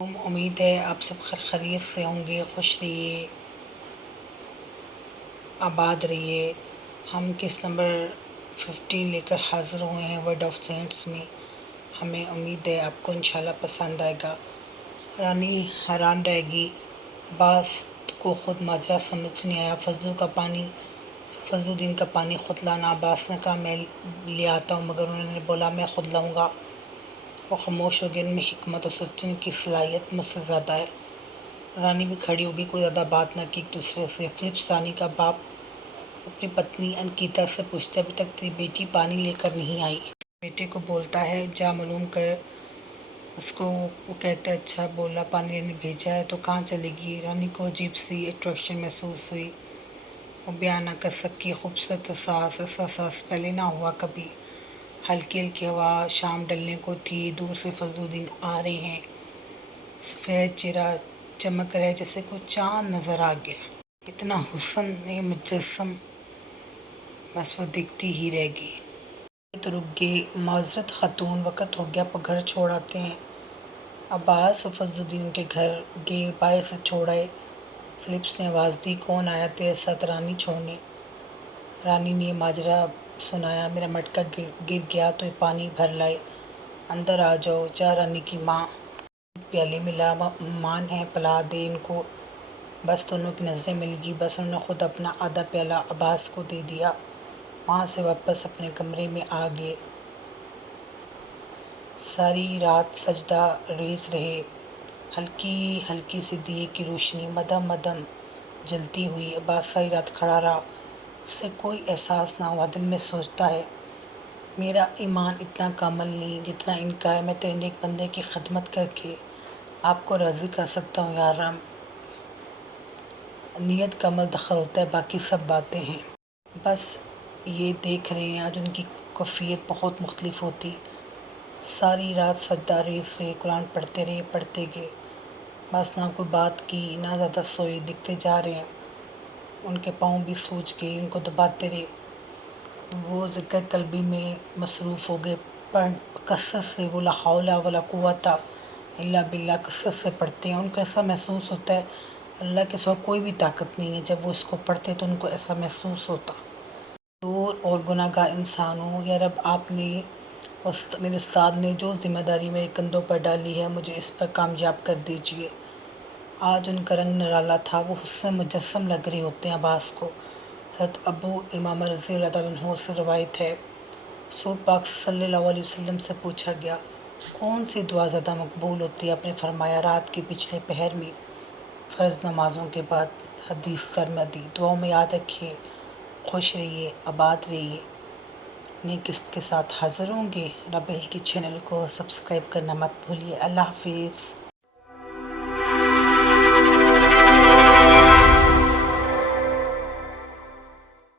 امید ہے آپ سب خیریت سے ہوں گے، خوش رہیے، آباد رہیے۔ ہم کس نمبر 15 لے کر حاضر ہوئے ہیں ورڈ آف سینٹس میں۔ ہمیں امید ہے آپ کو انشاءاللہ پسند آئے گا۔ رانی حیران رہے گی، بعض کو خود ماجرا سمجھ نہیں آیا۔ فضل الدین کا پانی خود لانا۔ عباس نے کہا میں لے آتا ہوں، مگر انہوں نے بولا میں خود لاؤں گا۔ وہ خاموش ہو گئے، ان میں حکمت اور سچن کی صلاحیت مجھ سے زیادہ ہے۔ رانی بھی کھڑی ہوگی، کوئی زیادہ بات نہ کی ایک دوسرے سے۔ فلپس رانی کا باپ اپنی پتنی انکیتا سے پوچھتا ابھی تک تیری بیٹی پانی لے کر نہیں آئی؟ بیٹے کو بولتا ہے جا معلوم کر اس کو۔ وہ کہتا ہے اچھا بولا، پانی لینے بھیجا ہے تو کہاں چلے گی؟ رانی کو عجیب سی اٹریکشن محسوس ہوئی، وہ بیان نہ کر سکی۔ خوبصورت احساس، ایسا احساس پہلے نہ ہوا کبھی۔ ہلکی ہلکی ہوا شام ڈلنے کو تھی، دور سے فضل الدین آ رہے ہیں، سفید چہرہ چمک رہا ہے جیسے کوئی چاند نظر آ گیا۔ اتنا حسن مجسم، بس وہ دکھتی ہی رہ گئی۔ تو رک گئے۔ معذرت خاتون، وقت ہو گیا، آپ گھر چھوڑ آتے ہیں۔ عباس اور فضل الدین کے گھر گئے، باہر سے چھوڑ آئے۔ فلپس نے آواز دی کون آیا تیرے ساتھ رانی چھوڑنے؟ رانی نے یہ ماجرا سنایا، میرا مٹکا گر گیا تو یہ پانی بھر لائے۔ اندر آ جاؤ، جا رانی کی ماں پیالے ملا، مہمان ہیں پلا دے ان کو۔ بس دونوں کی نظریں مل گئی، بس انہوں نے خود اپنا آدھا پیالہ عباس کو دے دیا، وہاں سے واپس اپنے کمرے میں آ گئے۔ ساری رات سجدہ ریز رہے، ہلکی ہلکی سی دیے کی روشنی مدھم مدھم جلتی ہوئی۔ عباس ساری رات کھڑا رہا، اسے کوئی احساس نہ ہوا۔ دل میں سوچتا ہے میرا ایمان اتنا کامل نہیں جتنا ان کا ہے، میں تیرے نیک بندے کی خدمت کر کے آپ کو راضی کر سکتا ہوں یا رب۔ نیت کا عمل دخل ہوتا ہے، باقی سب باتیں ہیں۔ بس یہ دیکھ رہے ہیں آج ان کی کیفیت بہت مختلف ہوتی۔ ساری رات سجدہ ریز رہے، قرآن پڑھتے گئے، بس نہ کوئی بات کی نہ زیادہ سوئی، دکھتے جا رہے ہیں۔ ان کے پاؤں بھی سوج گئے، ان کو دباتے رہے۔ وہ ذکر قلبی میں مصروف ہو گئے، کثرت سے وہ لا حول ولا قوت الا باللہ کثرت سے پڑھتے ہیں۔ ان کو ایسا محسوس ہوتا ہے اللہ کے سوا کوئی بھی طاقت نہیں ہے۔ جب وہ اس کو پڑھتے تو ان کو ایسا محسوس ہوتا دور اور گناہ گار انسان ہوں، یا رب آپ نے میرے استاد نے جو ذمہ داری میرے کندھوں پر ڈالی ہے مجھے اس پر کامیاب کر دیجیے۔ آج ان کا رنگ نرالا تھا، وہ حسن مجسم لگ رہے ہوتے ہیں عباس کو۔ حضرت ابو امامہ رضی اللہ تعالیٰ عنہ سے روایت ہے، رسول پاک صلی اللہ علیہ وسلم سے پوچھا گیا کون سی دعا زیادہ مقبول ہوتی ہے؟ آپ نے فرمایا رات کے پچھلے پہر میں فرض نمازوں کے بعد۔ حدیث ترمذی۔ دعاؤں میں یاد رکھیے، خوش رہیے، آباد رہیے، نیک قسط کے ساتھ حاضر ہوں گے۔ رب ہیل کی چینل کو سبسکرائب کرنا مت بھولیے۔ اللہ حافظ۔